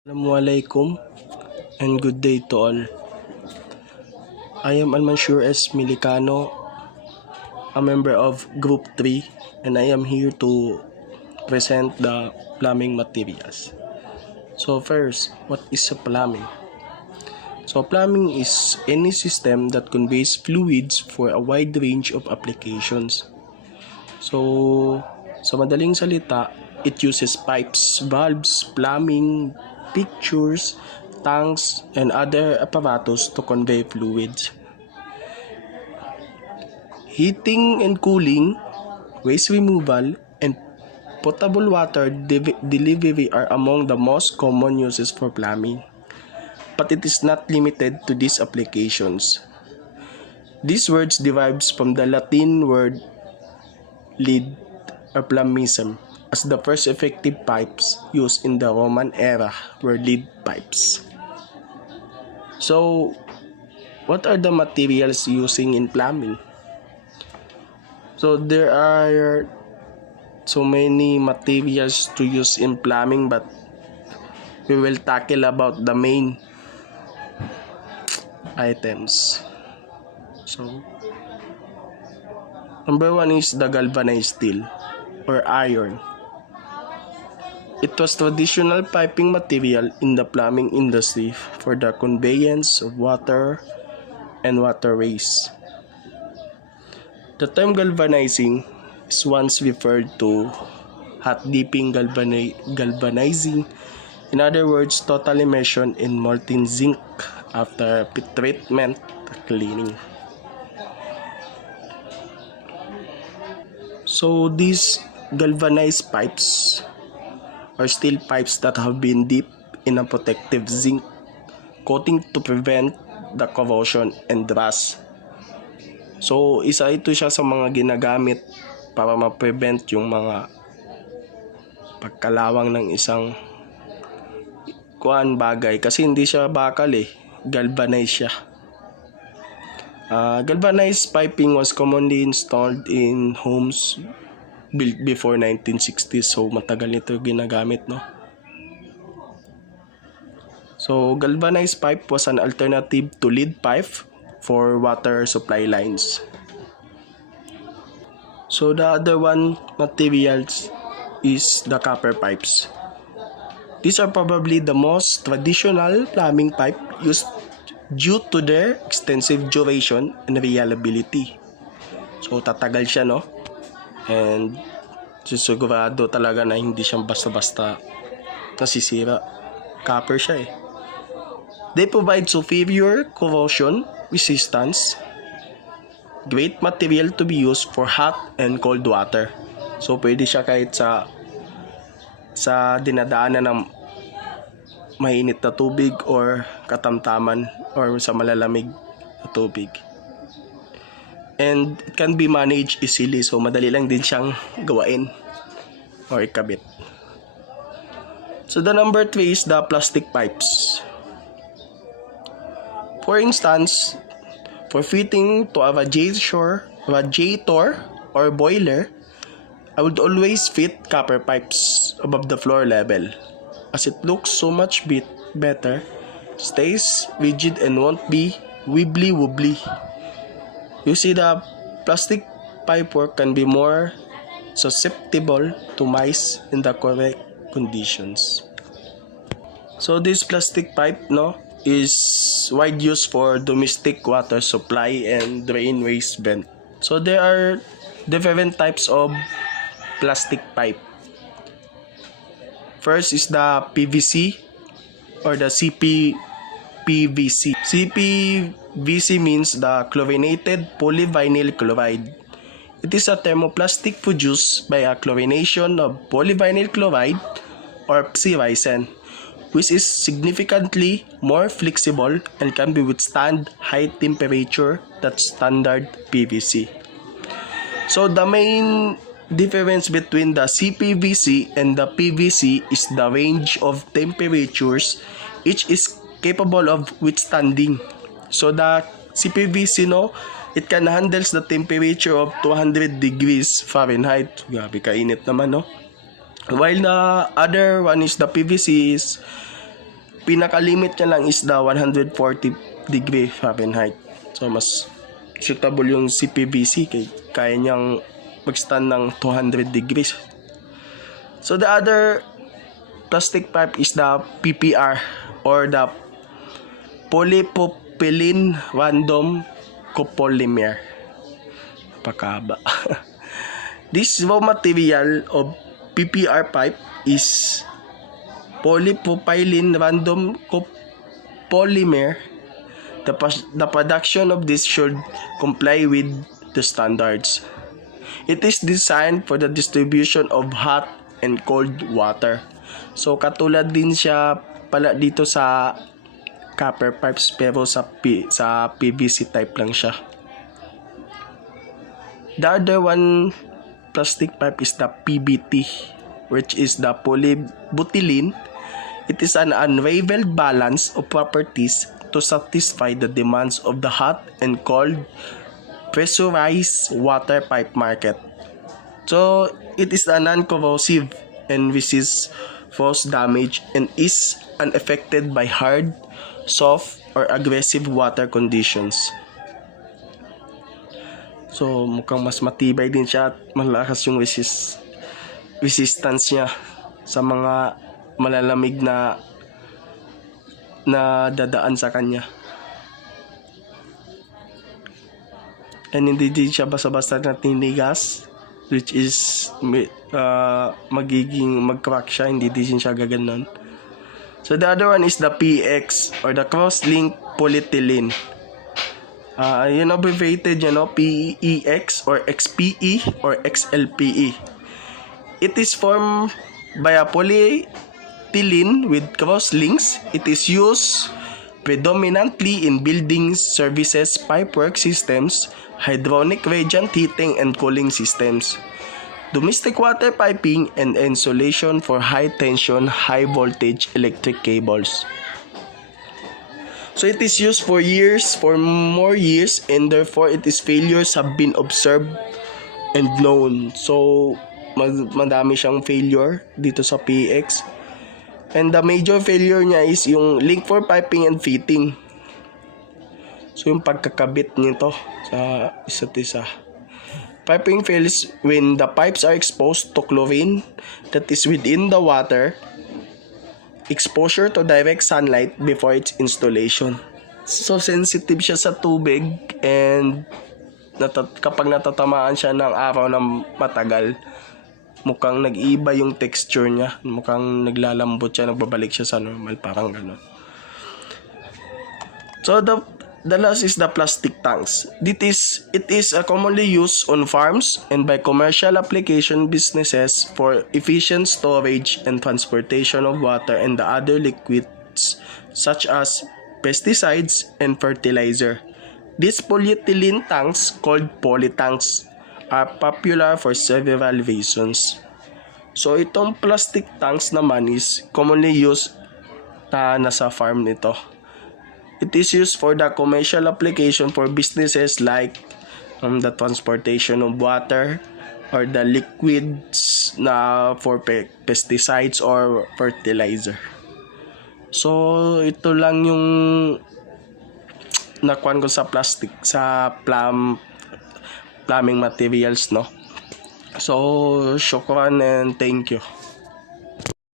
Assalamualaikum and good day to all. I am Almansur S. Milicano, a member of Group 3, and I am here to present the plumbing materials. So first, what is a plumbing? So plumbing is any system that conveys fluids for a wide range of applications. So sa madaling salita, it uses pipes, valves, plumbing, fixtures, tanks, and other apparatus to convey fluids. Heating and cooling, waste removal, and potable water delivery are among the most common uses for plumbing. But it is not limited to these applications. These words derives from the Latin word lead or plumbism, as the first effective pipes used in the Roman era were lead pipes. So, what are the materials using in plumbing? So, there are so many materials to use in plumbing, but we will tackle about the main items. So, number one is the galvanized steel or iron. It was traditional piping material in the plumbing industry for the conveyance of water and waterways. The term galvanizing is once referred to hot dipping galvanizing, in other words, total immersion in molten zinc after treatment cleaning. So these galvanized pipes are steel pipes that have been dipped in a protective zinc coating to prevent the corrosion and rust. So isa ito siya sa mga ginagamit para ma-prevent yung mga pagkalawang ng isang bagay kasi hindi siya bakal galvanized siya. Galvanized piping was commonly installed in homes built before 1960s, so matagal nito ginagamit, no? So galvanized pipe was an alternative to lead pipe for water supply lines. So the other one materials is the copper pipes. These are probably the most traditional plumbing pipe used due to their extensive duration and reliability. So tatagal siya, no? And sigurado talaga na hindi siya basta-basta nasisira. Copper siya They provide superior corrosion resistance, great material to be used for hot and cold water. So pwede siya kahit sa dinadaanan ng mainit na tubig or katamtaman or sa malalamig na tubig. And it can be managed easily, so madali lang din siyang gawain or ikabit. So the number 3 is the plastic pipes. For instance, for fitting to a radiator or boiler, I would always fit copper pipes above the floor level, as it looks so much better, stays rigid and won't be wibbly-wobbly. You see, the plastic pipework can be more susceptible to mice in the correct conditions. So this plastic pipe, is wide use for domestic water supply and drain waste vent. So there are different types of plastic pipe. First is the PVC or the CPVC. CPVC means the chlorinated polyvinyl chloride. It is a thermoplastic produced by a chlorination of polyvinyl chloride or oxyresin, which is significantly more flexible and can be withstand high temperature than standard PVC. So the main difference between the CPVC and the PVC is the range of temperatures each is capable of withstanding. So the CPVC, it can handles the temperature of 200 degrees Fahrenheit. Grabe kainit naman, While the other one is the PVC is pinaka-limit niya lang is the 140 degree Fahrenheit. So mas suitable yung CPVC kaya niyang mag-stand ng 200 degrees. So the other plastic pipe is the PPR or the polypropylene random copolymer. Napakahaba. This raw material of PPR pipe is polypropylene random copolymer. The production of this should comply with the standards. It is designed for the distribution of hot and cold water. So katulad din siya pala dito sa copper pipes pero sa PVC type lang siya. The other one plastic pipe is the PBT, which is the polybutylene. It is an unrivaled balance of properties to satisfy the demands of the hot and cold pressurized water pipe market. So it is a non-corrosive and resists frost damage and is unaffected by hard, soft, or aggressive water conditions. So mukhang mas matibay din siya at malakas yung resistance niya sa mga malalamig na dadaan sa kanya. And hindi din siya basta-basta na tinigas, which is mag-crack siya, hindi din siya gaganon. So the other one is the PX or the cross-link polyethylene. Abbreviated, PEX or XPE or XLPE. It is formed by a polyethylene with cross links. It is used predominantly in buildings, services, pipework systems, hydraulic radiant heating and cooling systems, domestic water piping, and insulation for high tension, high voltage electric cables. So it is used for more years, and therefore its failures have been observed and known. So madami siyang failure dito sa PX. And the major failure niya is yung link for piping and fitting. So yung pagkakabit nito sa isa't isa. Piping fails when the pipes are exposed to chlorine that is within the water, exposure to direct sunlight before its installation. So sensitive siya sa tubig, and kapag natatamaan siya ng araw ng matagal, mukhang nag-iba yung texture niya, mukhang naglalambot siya, nagbabalik siya sa normal, parang gano'n. So the last is the plastic tanks. It is commonly used on farms and by commercial application businesses for efficient storage and transportation of water and the other liquids such as pesticides and fertilizer. These polyethylene tanks, called polytanks, are popular for several reasons. So itong plastic tanks naman is commonly used na nasa farm nito. It is used for the commercial application for businesses like the transportation of water or the liquids na for pesticides or fertilizer. So ito lang yung nakuhan ko sa plastic, sa plumbing materials, no? So, shukran and thank you.